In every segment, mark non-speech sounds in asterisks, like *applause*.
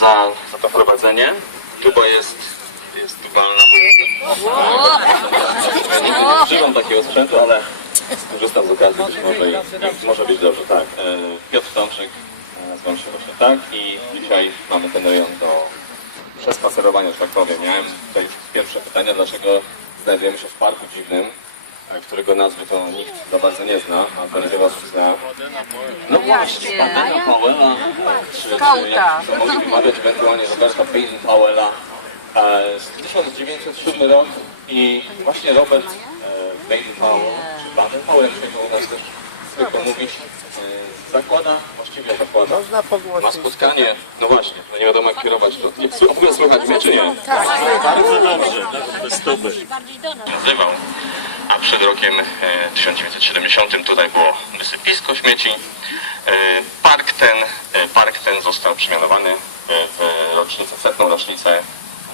za, za to prowadzenie. Tuba jest, jest tubalna. Nie używam takiego sprzętu, ale skorzystam z okazji, być może, i, może być dobrze. Tak, e, Piotr Tomczyk, e, nazywam się właśnie tak i dzisiaj mamy ten rejon do przespacerowania, że tak powiem. Miałem tutaj pierwsze pytania, dlaczego znajdujemy się w parku dziwnym, którego nazwy to nikt za bardzo nie zna, a będzie was zna. No właśnie, Badena Powella, czy, czy jak to mogli wymawiać ewentualnie Roberta Baden Powella e, z 1907 rok i właśnie Robert e, Baden Powell, czy Baden Powell, jak się to u nas też mówić, e, zakłada, właściwie zakłada, ma spotkanie, no właśnie, no nie wiadomo jak kierować to. Nie, w ogóle słuchać mnie, czy nie? Bardzo dobrze, bez stopy. nazywał. A przed rokiem e, 1970 tutaj było wysypisko śmieci. E, Park ten, e, park ten został przemianowany e, w rocznicę, setną rocznicę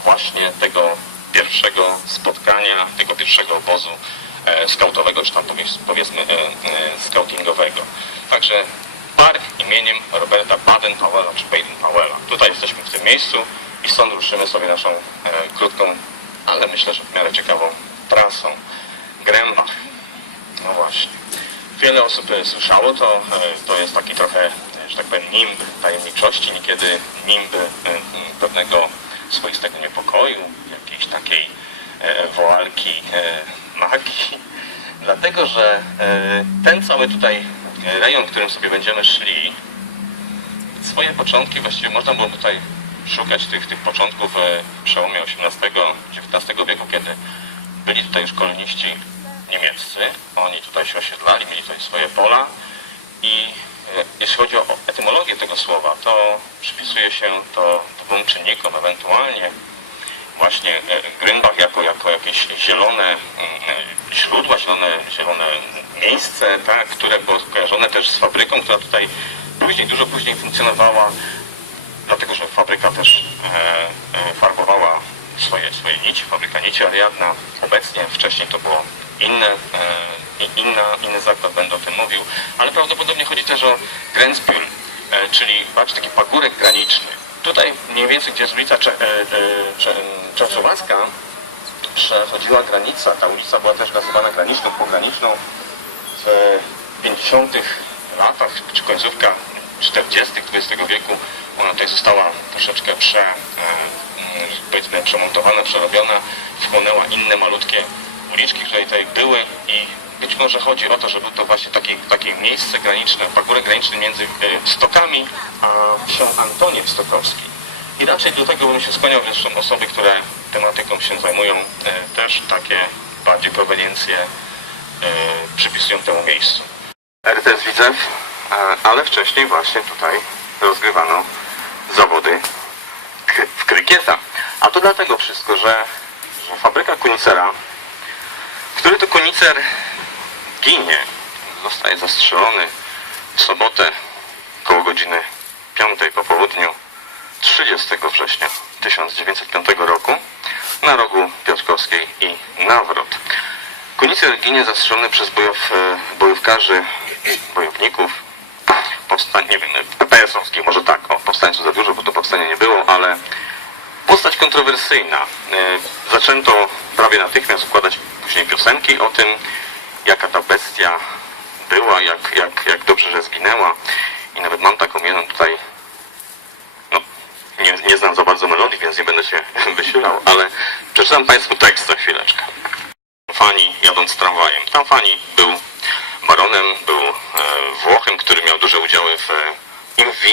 właśnie tego pierwszego spotkania, tego pierwszego obozu e, skautowego, czy tam powiedz- powiedzmy e, e, skautingowego. Także park imieniem Roberta Baden-Powella, czy Baden-Powella. Tutaj jesteśmy w tym miejscu i stąd ruszymy sobie naszą e, krótką, ale myślę, że w miarę ciekawą trasą. Grębach. No właśnie. Wiele osób e, słyszało to. e, To jest taki trochę, e, że tak powiem, nimb tajemniczości, niekiedy nimb pewnego swoistego niepokoju, jakiejś takiej woalki magii. *laughs* Dlatego, że ten cały tutaj rejon, którym sobie będziemy szli, swoje początki właściwie można było tutaj szukać tych, tych początków w przełomie XVIII-XIX wieku, kiedy byli tutaj już koloniści niemieccy. Oni tutaj się osiedlali, mieli tutaj swoje pola i e, jeśli chodzi o etymologię tego słowa, to przypisuje się to dwóm czynnikom, ewentualnie właśnie e, Grünbach jako, jako jakieś zielone e, źródła, zielone, zielone miejsce, tak, które było kojarzone też z fabryką, która tutaj później, dużo później funkcjonowała, dlatego że fabryka też farbowała swoje, swoje nici, fabryka nici Ariadna. Obecnie, wcześniej to było inne, e, inna, inny zakład, będę o tym mówił, ale prawdopodobnie chodzi też o Grenzbühl, e, czyli patrz, taki pagórek graniczny. Tutaj mniej więcej, gdzie jest ulica Cze, e, Cze, Czechosłowacka, przechodziła granica, ta ulica była też nazywana graniczną, pograniczną w 50 latach, czy końcówka 40 XX wieku, ona tutaj została troszeczkę prze, powiedzmy przemontowana, przerobiona, wchłonęła inne malutkie uliczki, które tutaj były i być może chodzi o to, że był to właśnie taki, takie miejsce graniczne, pagórek graniczny między e, Stokami a wsią Antoniem Stokowski. I raczej do tego bym się skłaniał, zresztą osoby, które tematyką się zajmują, e, też takie bardziej proweniencje e, przypisują temu miejscu. RTS Widzew, ale wcześniej właśnie tutaj rozgrywano zawody w krykieta. A to dlatego wszystko, że, że fabryka Kunicera, który to Kunicer ginie, zostaje zastrzelony w sobotę koło godziny 5 po południu 30 września 1905 roku na rogu Piotrkowskiej i Nawrot. Kunicer ginie zastrzelony przez bojow, bojówkarzy, bojowników, powstań, nie wiem, PPS-owskich, może tak, o, powstańców za dużo, bo to powstania nie było, ale postać kontrowersyjna. E, Zaczęto prawie natychmiast układać później piosenki o tym, jaka ta bestia była, jak, jak, jak dobrze, że zginęła. I nawet mam taką jedną tutaj, no, nie, nie znam za bardzo melodii, więc nie będę się *laughs* wysilał, ale przeczytam Państwu tekst za chwileczkę. Fani jadąc tramwajem. Tam Fani był baronem, był e, Włochem, który miał duże udziały w, e, w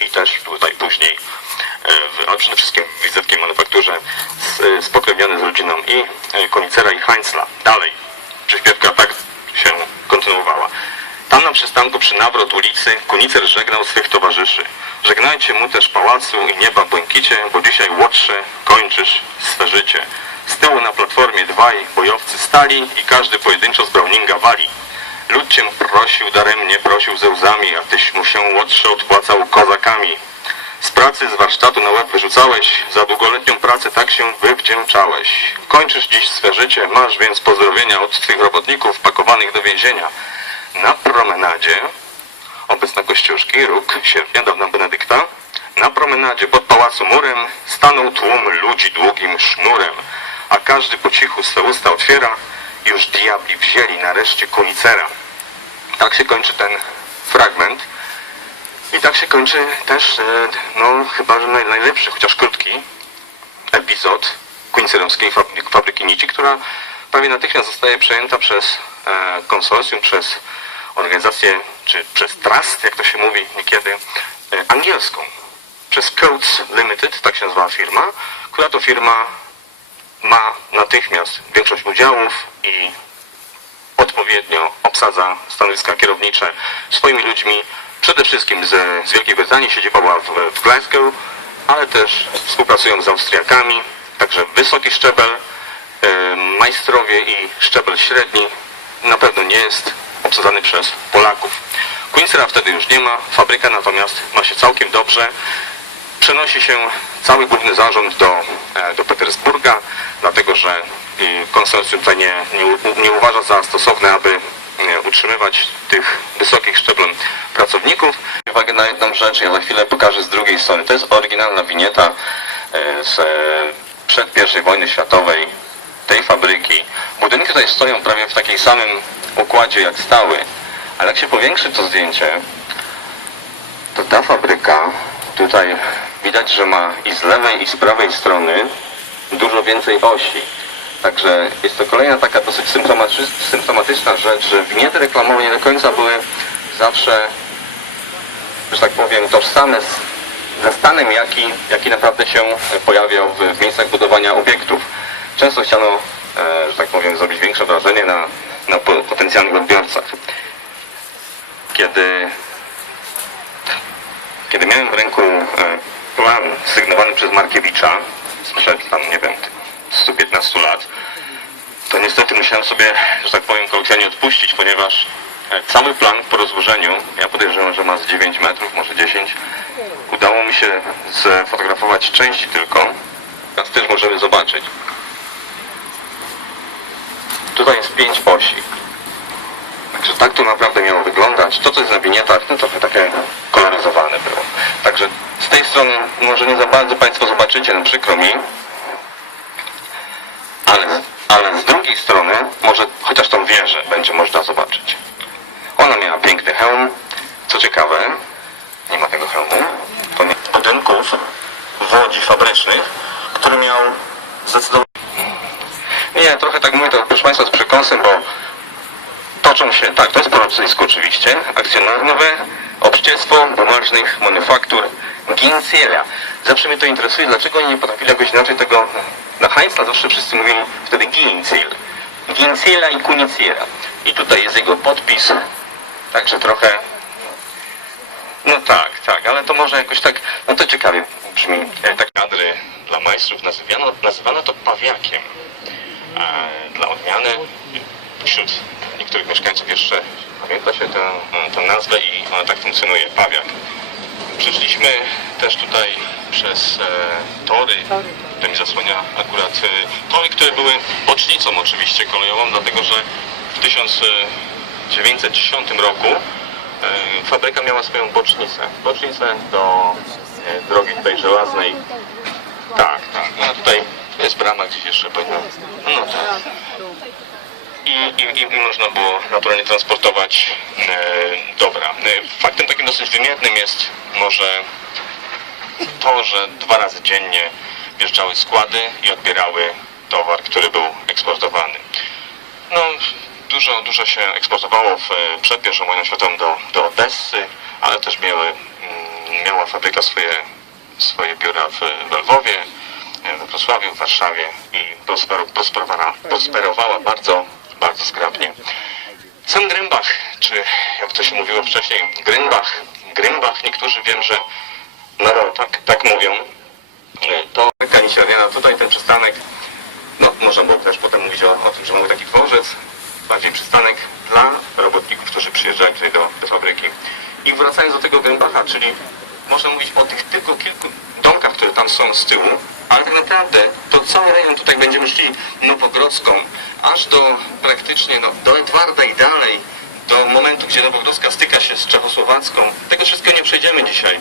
i też tutaj później, ale przede wszystkim w wizytskiej manufakturze, spokrewniony z rodziną i e, Konicera i Heinzla. Dalej, przyśpiewka tak się kontynuowała. Tam na przystanku przy nawrot ulicy Kunicer żegnał swych towarzyszy. Żegnajcie mu też pałacu i nieba błękicie, bo dzisiaj łotrze kończysz swe życie. Z tyłu na platformie dwaj bojowcy stali i każdy pojedynczo z Browninga wali. Lud cię prosił, daremnie prosił ze łzami, a tyś mu się łotrze odpłacał kozakami. Z pracy, z warsztatu na łeb wyrzucałeś, za długoletnią pracę tak się wywdzięczałeś. Kończysz dziś swe życie, masz więc pozdrowienia od twych robotników pakowanych do więzienia. Na promenadzie, obecna Kościuszki, róg sierpnia, dawna Benedykta, Na promenadzie pod pałacu murem stanął tłum ludzi długim sznurem, a każdy po cichu swe usta otwiera, już diabli wzięli nareszcie konicera. Tak się kończy ten fragment. Się kończy też, e, no chyba, że naj- najlepszy, chociaż krótki, epizod Quincerowskiej fabryki, nici, która prawie natychmiast zostaje przejęta przez e, konsorcjum, przez organizację, czy przez trust, jak to się mówi niekiedy, e, angielską. Przez Coates Limited, tak się nazywa firma, która to firma ma natychmiast większość udziałów i odpowiednio obsadza stanowiska kierownicze swoimi ludźmi, przede wszystkim z, z Wielkiej Brytanii, siedziba była w, w Glasgow, ale też współpracują z Austriakami, także wysoki szczebel, e, majstrowie i szczebel średni na pewno nie jest obsadzany przez Polaków. Queensera wtedy już nie ma, fabryka natomiast ma się całkiem dobrze. Przenosi się cały główny zarząd do, e, do Petersburga, dlatego że e, konsorcjum tutaj nie, nie, nie uważa za stosowne, aby utrzymywać tych wysokich szczeblem pracowników. Uwagę na jedną rzecz, ja za chwilę pokażę z drugiej strony. To jest oryginalna winieta e, z, e, przed I wojny światowej tej fabryki. Budynki tutaj stoją prawie w takim samym układzie jak stały, ale jak się powiększy to zdjęcie, to ta fabryka tutaj widać, że ma i z lewej i z prawej strony dużo więcej osi. Także jest to kolejna taka dosyć symptomatycz- symptomatyczna rzecz, że winiety reklamowe nie do końca były zawsze, że tak powiem, tożsame z, ze stanem, jaki, jaki naprawdę się pojawiał w, w miejscach budowania obiektów. Często chciano, e, że tak powiem, zrobić większe wrażenie na, na po- potencjalnych odbiorcach. Kiedy kiedy miałem w ręku e, plan sygnowany przez Markiewicza sprzed tam, nie wiem, 115 lat, to niestety musiałem sobie, że tak powiem, kolokwialnie odpuścić, ponieważ e, cały plan po rozłożeniu, ja podejrzewam, że ma z 9 metrów, może 10, udało mi się sfotografować części tylko. Teraz też możemy zobaczyć. Tutaj jest 5 osi. Także tak to naprawdę miało wyglądać. To, co jest na winietach, no trochę takie koloryzowane było. Także z tej strony może nie za bardzo Państwo zobaczycie, no przykro mi. Ale, ale z drugiej strony może chociaż tą wieżę będzie można zobaczyć. Ona miała piękny hełm. Co ciekawe, nie ma tego hełmu. Budynków w Łodzi fabrycznych, który miał zdecydowanie... Nie, trochę tak mówię to proszę Państwa z przekąsem, bo toczą się, tak, to jest po rosyjsku oczywiście, akcjonowe obścielstwo bumasznych manufaktur Gincielia. Zawsze mnie to interesuje, dlaczego nie potrafili jakoś inaczej tego na Heinzla zawsze wszyscy mówili wtedy Ginciel. Ginciela i Kuniciera. I tutaj jest jego podpis, także trochę no tak, tak, ale to może jakoś tak, no to ciekawie brzmi. E, Tak kadry dla majstrów nazywano, nazywano to pawiakiem. A dla odmiany wśród niektórych mieszkańców jeszcze pamięta się tę, tę nazwę i ona tak funkcjonuje, pawiak. Przyszliśmy też tutaj przez e, tory, to mi zasłania akurat e, tory, które były bocznicą oczywiście kolejową, dlatego że w 1910 roku e, fabryka miała swoją bocznicę. Bocznicę do e, drogi tutaj żelaznej. Tak, tak. No tutaj jest brama gdzieś jeszcze powinna. No tak i, i, i można było naturalnie transportować e, dobra. E, faktem takim dosyć wymiernym jest może to, że dwa razy dziennie wjeżdżały składy i odbierały towar, który był eksportowany. No, dużo, dużo się eksportowało w, przed I wojną światową do, do Odessy, ale też miały, mm, miała fabryka swoje, swoje biura w, w Lwowie, e, Wrocławiu, w Warszawie i prosper, prosperowała, prosperowała bardzo, bardzo zgrabnie. Sam Grymbach, czy jak to się mówiło wcześniej, Grymbach, Grymbach, niektórzy wiem, że nadal tak, tak mówią, E, to kanicjariana, tutaj ten przystanek, no można było też potem mówić o, o tym, że był taki dworzec, bardziej przystanek dla robotników, którzy przyjeżdżają tutaj do, do fabryki. I wracając do tego Gębacha, czyli można mówić o tych tylko kilku domkach, które tam są z tyłu, ale tak naprawdę to cały rejon tutaj będziemy szli Nowogrodzką, aż do praktycznie no, do Edwarda i dalej, do momentu, gdzie Nowogrodzka styka się z Czechosłowacką. Tego wszystkiego nie przejdziemy dzisiaj.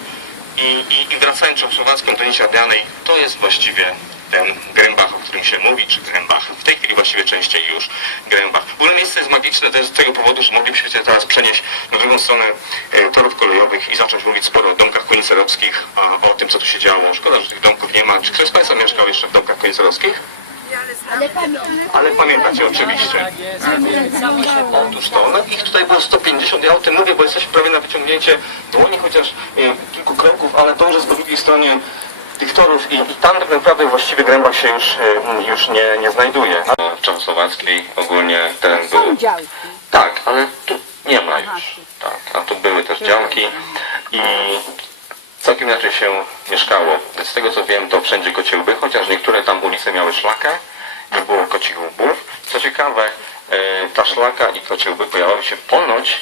I, i, i wracając Czechosłowacką do Niesiadlanej, to jest właściwie ten Grębach, o którym się mówi, czy Grębach, w tej chwili właściwie częściej już Grębach. W ogóle miejsce jest magiczne też z tego powodu, że moglibyśmy się teraz przenieść na drugą stronę e, torów kolejowych i zacząć mówić sporo o domkach konicerowskich, o tym, co tu się działo. Szkoda, że tych domków nie ma. Czy ktoś z Państwa mieszkał jeszcze w domkach konicerowskich? Ale pamiętacie oczywiście. Otóż to, no ich tutaj było 150, ja o tym mówię, bo jesteśmy prawie na wyciągnięcie dłoni, chociaż e, kilku kroków, ale to już jest po drugiej stronie tych torów i, i tam tak naprawdę właściwie Grębach się już, e, już nie, nie znajduje. W Czechosłowackiej ogólnie teren był... Działki. Tak, ale tu nie ma już. Tak, a tu były też działki i całkiem inaczej się mieszkało. Z tego co wiem, to wszędzie kocie łby, chociaż niektóre tam ulice miały szlakę, nie było kocich łbów. Co ciekawe, e, ta szlaka i kocie łby pojawiały się ponoć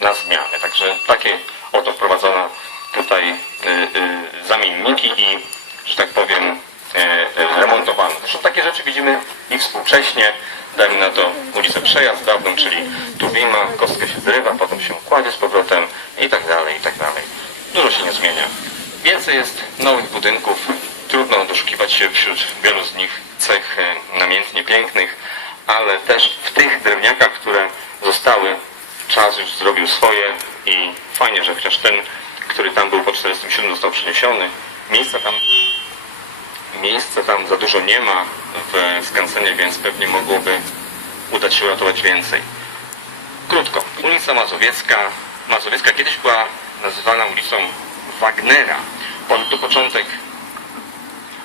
na zmianę. Także takie oto wprowadzono tutaj e, e, zamienniki i, że tak powiem, remontowano. Zresztą takie rzeczy widzimy i współcześnie. Dajmy na to ulicę Przejazd dawną, czyli turbina, kostkę się zrywa, potem się kładzie z powrotem i tak dalej, i tak dalej. Dużo się nie zmienia. Jest nowych budynków. Trudno doszukiwać się wśród wielu z nich cech e, namiętnie pięknych, ale też w tych drewniakach, które zostały, czas już zrobił swoje i fajnie, że chociaż ten, który tam był po 47 został przeniesiony. Miejsca tam Miejsca tam za dużo nie ma w skansenie, więc pewnie mogłoby udać się uratować więcej. Krótko. Ulica Mazowiecka. Mazowiecka kiedyś była nazywana ulicą Wagnera. Po, to początek...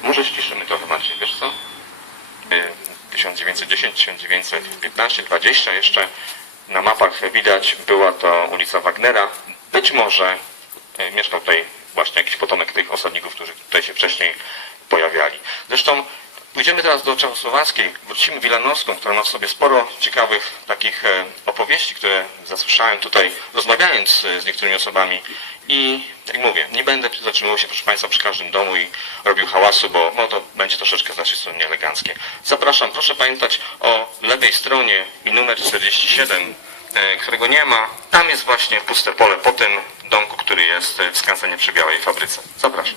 Może ściszymy trochę Marcin, wiesz co? Y, 1910, 1915, 20 jeszcze na mapach widać była to ulica Wagnera. Być może y, mieszkał tutaj właśnie jakiś potomek tych osadników, którzy tutaj się wcześniej pojawiali. Zresztą pójdziemy teraz do Czechosłowackiej, wrócimy Wilanowską, która ma w sobie sporo ciekawych takich e, opowieści, które zasłyszałem tutaj rozmawiając e, z niektórymi osobami i jak mówię, nie będę zatrzymywał się proszę Państwa przy każdym domu i robił hałasu, bo no, to będzie troszeczkę z naszej strony nieeleganckie. Zapraszam, proszę pamiętać o lewej stronie i numer 47 e, którego nie ma. Tam jest właśnie puste pole po tym domku, który jest w skansenie przy Białej Fabryce. Zapraszam.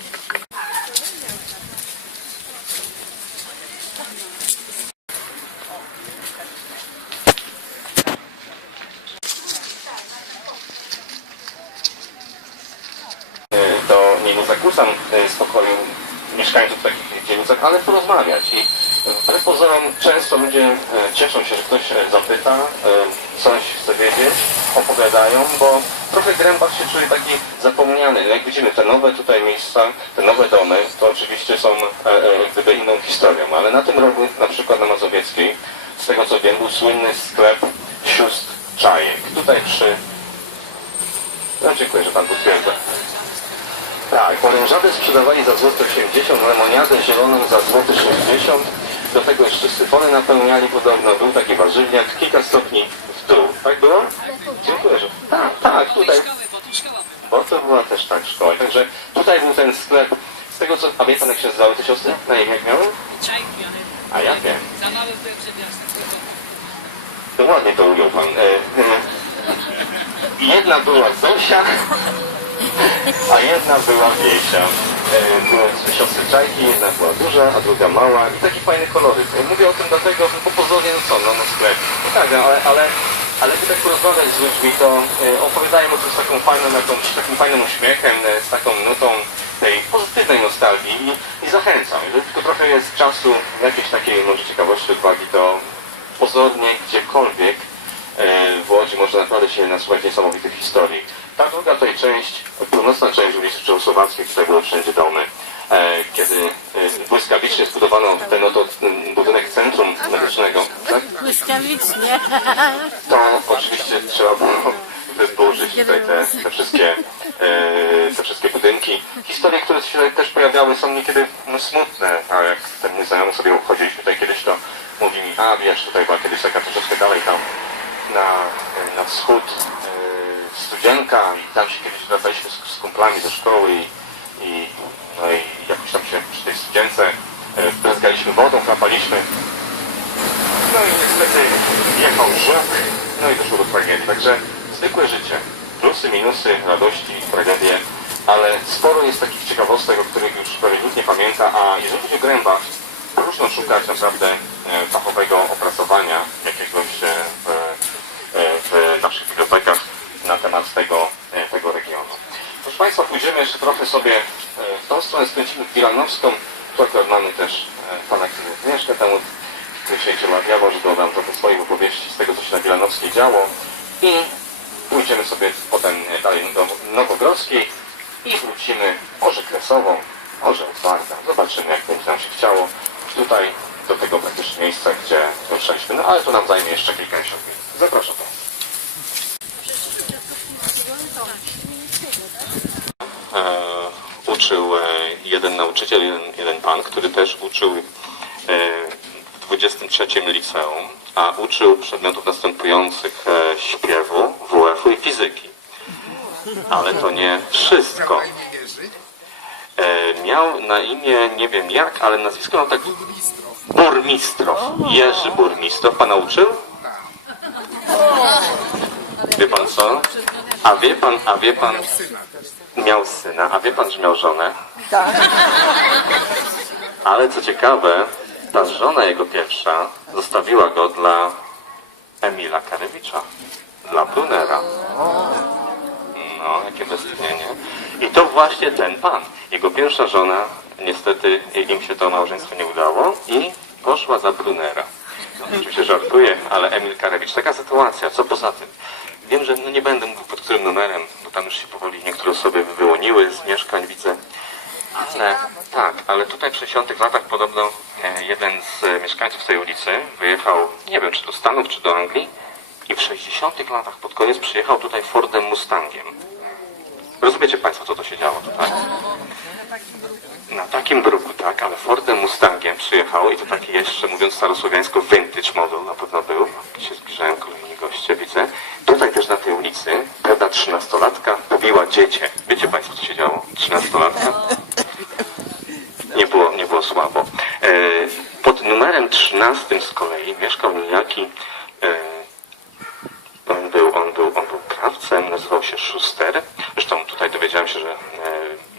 E, to nie zakłócam e, spokoju mieszkańców takich dzielnicach, ale porozmawiać. I wbrew pozorom często ludzie e, cieszą się, że ktoś zapyta, e, coś chce wiedzieć, opowiadają, bo trochę Grębach się czuje taki zapomniany. Jak widzimy, te nowe tutaj miejsca, te nowe domy, to oczywiście są gdyby inną historią, ale na tym rogu, na przykład na Mazowieckiej, z tego co wiem, był słynny sklep sióstr Czajek. Tutaj przy... No dziękuję, że Pan potwierdza. Tak, orężadę sprzedawali za złote 80, lemoniadę zieloną za złote 60. Do tego jeszcze syfony napełniali podobno. Był taki warzywniak, kilka stopni w dół. Tak było? Dziękuję, że... Tak, tak, tutaj. Bo to była też tak szkoła. Także tutaj był ten sklep. Z tego co... Pan jak się nazywały te siostry? Na imię jak miały? A jakie? za małe ładnie to ujął pan. E, e, jedna była Zosia, a jedna była Wiesia. E, były siostry czajki, jedna była duża, a druga mała i taki fajny koloryt. Mówię o tym dlatego, że po pozornie no co, no, no sklep. No tak, ale, ale, ale gdy tak porozmawiać z ludźmi, to e, opowiadają o tym z taką fajną, jakąś, takim fajnym uśmiechem, e, z taką nutą tej pozytywnej nostalgii i, i zachęcam. Jeżeli tylko trochę jest czasu, jakiejś takiej może ciekawości, odwagi, to pozornie gdziekolwiek w Łodzi można się nasłuchać niesamowitych historii. Ta druga tutaj część, północna część ulicy Czechosłowackiej, tutaj były wszędzie domy. E, Kiedy e, błyskawicznie zbudowano ten oto budynek centrum medycznego, tak? Błyskawicznie. *laughs* to oczywiście trzeba było wyburzyć tutaj te, te, wszystkie, e, te wszystkie budynki. Historie, które się też pojawiały są niekiedy no, smutne, a jak ten nieznajomy sobie obchodziliśmy tutaj kiedyś, to mówi mi, a wiesz, tutaj była kiedyś taka troszeczkę dalej tam na, na wschód e, studzienka i tam się kiedyś wracaliśmy z, z kumplami do szkoły i, i, no i jakoś tam się przy tej studzience e, bryzgaliśmy wodą, chrapaliśmy. No i niestety jechał żuk, no i doszło do tragedii. Także zwykłe życie. Plusy, minusy, radości, tragedie. ale sporo jest takich ciekawostek, o których już prawie nikt nie pamięta, a jeżeli chodzi o Grębach, próżno szukać naprawdę e, fachowego opracowania jakiegoś tego, e, tego regionu. Proszę Państwa, pójdziemy jeszcze trochę sobie e, w tą stronę, skręcimy w Wilanowską. Tu akurat mamy też e, pana, dzisiejszego lat. Ja może dodam trochę swoich opowieści z tego, co się na Wilanowskiej działo. I pójdziemy sobie potem dalej do Nowogrodzkiej i wrócimy może Kresową, może otwarta. Zobaczymy, jak będzie nam się chciało. Tutaj do tego praktycznie miejsca, gdzie doszliśmy. No ale to nam zajmie jeszcze kilkadziesiąt minut. Zapraszam Państwa. Uczył e, jeden nauczyciel, jeden, jeden pan, który też uczył e, w 23 liceum, a uczył przedmiotów następujących e, śpiewu, WF-u i fizyki. Ale to nie wszystko. E, miał na imię, nie wiem jak, ale nazwisko miał tak Burmistrow. Jerzy Burmistrow. Pana uczył? Wie pan co? A wie pan, a wie pan, miał syna, a wie pan, że miał żonę? Tak. Ale co ciekawe, ta żona jego pierwsza zostawiła go dla Emila Karewicza, dla Brunera. No, jakie westchnienie. I to właśnie ten pan. Jego pierwsza żona, niestety im się to małżeństwo nie udało i poszła za Brunera. No, oczywiście żartuję, ale Emil Karewicz, taka sytuacja, co poza tym? Wiem, że no nie będę mówił pod którym numerem, bo tam już się powoli niektóre osoby wyłoniły z mieszkań, widzę. Ale tak, ale tutaj w 60 latach podobno e, jeden z e, mieszkańców tej ulicy wyjechał, nie wiem czy do Stanów, czy do Anglii i w 60 latach pod koniec przyjechał tutaj Fordem Mustangiem. Rozumiecie Państwo, co to się działo tutaj? Na takim bruku, tak, ale Fordem Mustangiem przyjechał i to taki jeszcze, mówiąc starosłowiańsko, vintage model na pewno był. Się kolejni goście, widzę. Tutaj też na tej ulicy pewna trzynastolatka pobiła dziecię. Wiecie Państwo, co się działo? Trzynastolatka? Nie było, nie było słabo. E, pod numerem 13 z kolei mieszkał niejaki e, on był, on był, on był krawcem, nazywał się Schuster. Zresztą tutaj dowiedziałem się, że e,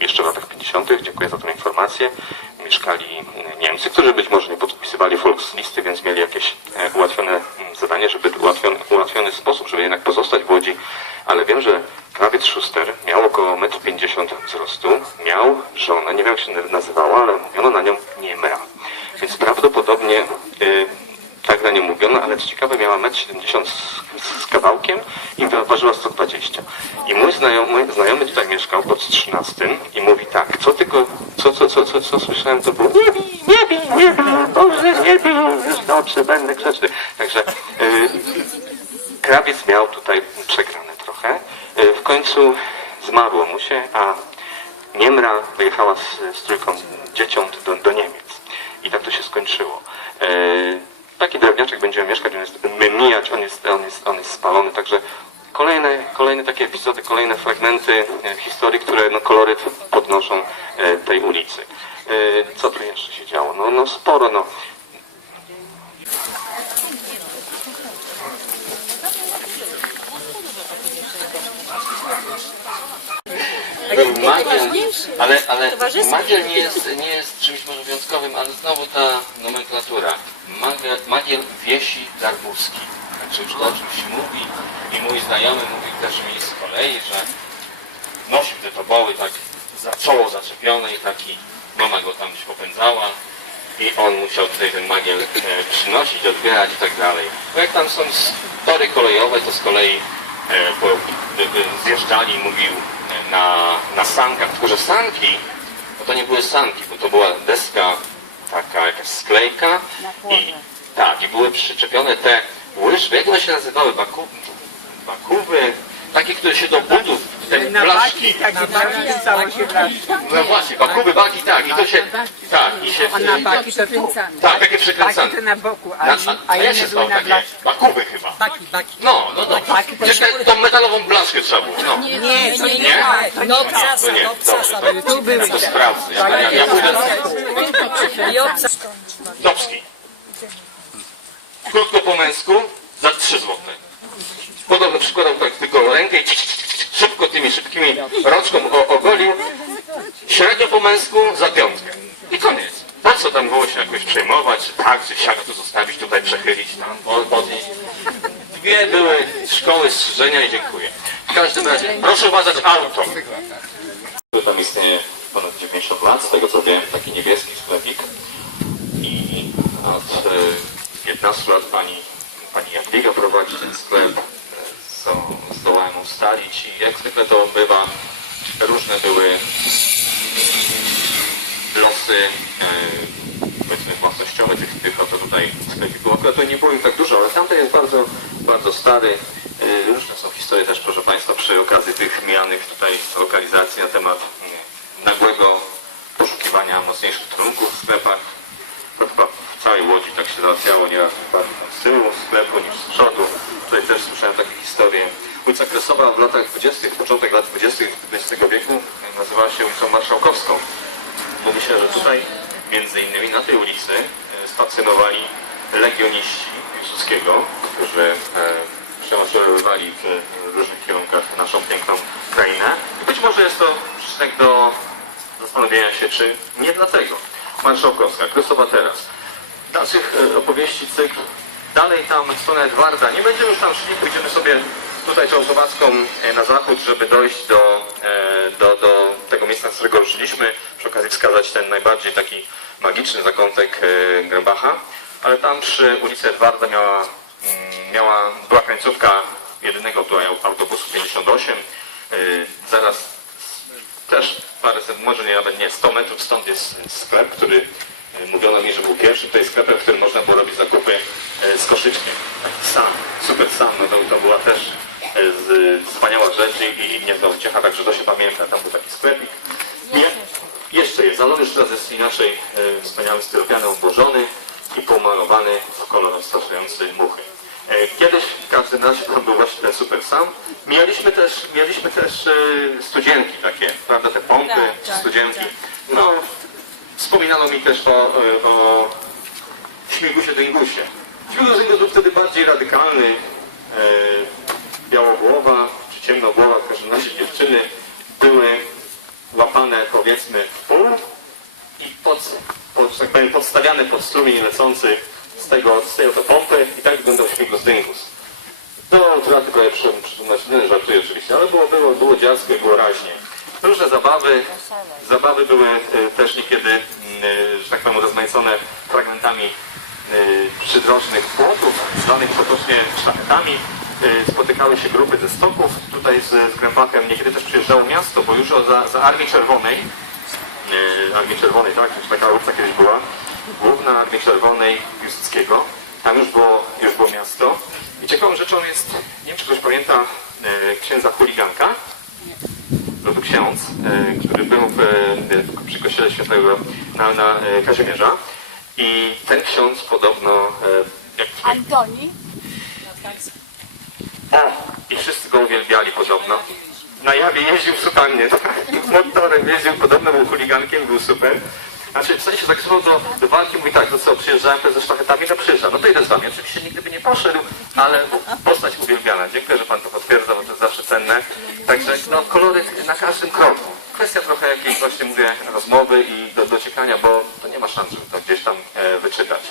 jeszcze w latach 50., dziękuję za tę informację, mieszkali e, Niemcy, którzy być może nie podpisywali Volkslisty, więc mieli jakieś e, ułatwione mm, zadanie, żeby ułatwiony, ułatwiony sposób, żeby jednak pozostać w Łodzi. Ale wiem, że krawiec Schuster miał około 1,50 m wzrostu, miał żonę, nie wiem jak się nazywała, ale mówiono na nią Niemra. Więc prawdopodobnie y, tak na nią mówiono, ale co ciekawe miała 1,70 m z, z kawałkiem i ważyła 120. I mój znajomy, znajomy tutaj mieszkał pod 13 i mówi tak, co tylko, co, co, co, co, co słyszałem, to było nie bij, nie bij, nie bij, Boże, nie bij, już dobrze, będę grzeczny. Także y, krawiec miał tutaj przegrane trochę. Y, w końcu zmarło mu się, a Niemra wyjechała z, z trójką dzieciąt do, do Niemiec. I tak to się skończyło. E, taki drewniaczek będziemy mieszkać, on jest mijać, on jest, on jest, on jest spalony, także kolejne, kolejne takie epizody, kolejne fragmenty e, historii, które no, koloryt podnoszą e, tej ulicy. E, co tu jeszcze się działo? No, no sporo, no. Magiel, ale, ale magiel nie jest, nie jest czymś może wyjątkowym, ale znowu ta nomenklatura. Magiel wiesi darmowski. Znaczy już to o czymś mówi i mój znajomy mówi też mi z kolei, że nosił te toboły tak za czoło zaczepione i taki mama go tam gdzieś popędzała i on musiał tutaj ten magiel przynosić, odbierać i tak dalej. Bo jak tam są tory kolejowe, to z kolei e, zjeżdżali, mówił e, na, na sankach, tylko że sanki, no to nie były sanki, bo to była deska, taka jakaś sklejka i tak, i były przyczepione te łyżwy, jak one się nazywały, Baku, bakuwy, takie, które się do budów, te blaszki, Takie bardziej cało się blaszki. no właśnie, bakuby, baki, tak, i to się, tak, i się, A na baki to tu. tak, takie Baki przekręcane. to na boku, a, Na, a, a, a inne jak się były na takie? blaszki. Bakuby chyba. Baki, baki. No, no, no. Baki to Jeszcze tą metalową blaszkę trzeba było, no. Nie, to nie, Nie? to No nie. psasa, To nie, no dobrze, psasa. to, były to sprawdzę. Ja, ja, ja pójdę I obca. Dobski. Krótko po męsku, za 3 złote. Podobno przykładał tak tylko rękę i szybko tymi szybkimi rączką ogolił po męsku, za piątkę. I koniec. Po co tam było się jakoś przejmować, czy tak, czy siak to zostawić, tutaj przechylić, tam po- podnieść. Dwie były szkoły strzyżenia i dziękuję. W każdym razie, proszę uważać auto. Tam istnieje ponad 90 lat, z tego co wiem, taki niebieski sklepik. I od e, 15 lat pani, pani Jadwiga prowadzi ten sklep, co zdołałem ustalić i jak zwykle to bywa, różne były losy e, powiedzmy własnościowe tych, tych oto tutaj sklepików. Akurat nie było ich tak dużo, ale tamten jest bardzo, bardzo stary. E, Różne są historie też, proszę Państwa, przy okazji tych mijanych tutaj lokalizacji na temat mm, nagłego poszukiwania mocniejszych trunków w sklepach. Łodzi tak się załatwiało, nie bardziej z tyłu sklepu niż z przodu. Tutaj też słyszałem takie historie. Ulica Kresowa w latach 20., początek lat 20. XX wieku nazywała się ulicą Marszałkowską. Mówi się, że tutaj między innymi na tej ulicy e, stacjonowali legioniści Piłsudskiego, którzy e, przemarszowywali w różnych kierunkach naszą piękną krainę. I być może jest to przyczynek do zastanowienia się, czy nie dlatego. Marszałkowska, Kresowa teraz. Dalszych e, opowieści cykl. Dalej tam w stronę Edwarda. Nie będziemy już tam szli, pójdziemy sobie tutaj Cząsowacką e, na zachód, żeby dojść do, e, do, do tego miejsca, z którego ruszyliśmy. Przy okazji wskazać ten najbardziej taki magiczny zakątek Grębacha. Ale tam przy ulicy Edwarda miała, mm, miała, była końcówka jedynego autobusu 58. E, Zaraz też paręset, może nie, nawet nie, 100 metrów stąd jest sklep, który mówiono mi, że był pierwszy tutaj sklepem, w którym można było robić zakupy e, z koszyczkiem. Taki sam, super sam, no to, to była też e, z, wspaniała rzecz i, i niezła uciecha, także to się pamięta. Tam był taki sklepik. Nie, jeszcze jest, salon już teraz jest inaczej e, wspaniały styropiany obłożony i pomalowany w kolor straszający muchy. E, Kiedyś w każdym razie tam był właśnie ten super sam. Mieliśmy też, mieliśmy też e, studzienki takie, prawda, te pompy, studzienki. No, wspominano mi też o, o śmigusie dyngusie. Śmigus dyngus był wtedy bardziej radykalny. E, białogłowa, czy ciemnogłowa, w każdym razie dziewczyny były łapane powiedzmy w pół i pod, pod, tak powiem, podstawiane pod strumień lecący z tego, z tej oto pompy i tak wyglądał śmigus dyngus. No, to tylko ja przy, przy, znaczy, żartuję oczywiście, ale było, było, było dziarsko było raźnie. Różne zabawy, zabawy były e, też niekiedy, mm, e, że tak powiem, rozmaicone fragmentami e, przydrożnych płotów, zwanych potocznie szlachetami. Spotykały się grupy ze stoków tutaj z, z. Niekiedy też przyjeżdżało miasto, bo już za, za Armii Czerwonej, Armii Czerwonej, tak, taka ulica kiedyś była, główna Armii Czerwonej Piłsudskiego. Tam już było, już było miasto. I ciekawą rzeczą jest, nie wiem czy ktoś pamięta księdza chuliganka, lub ksiądz, e, który był w, e, przy kościele świętego na, na e, Kazimierza. I ten ksiądz podobno, jak Antoni? o, i wszyscy go uwielbiali podobno. Na jawie jeździł w sutannie, motorem jeździł, podobno był chuligankiem, był super. Znaczy, w sensie zakrzywał do, walki, mówi tak, no co, przyjeżdżałem ze sztachetami, no przyjeżdżam, no to idę z wami. Oczywiście nigdy by nie poszedł, ale postać uwielbiana. Dziękuję, że pan to potwierdza, bo to jest zawsze cenne. Także, no, koloryt na każdym kroku. Kwestia trochę jakiejś właśnie, mówię, rozmowy i do, dociekania, bo to nie ma szans, żeby to gdzieś tam e, wyczytać.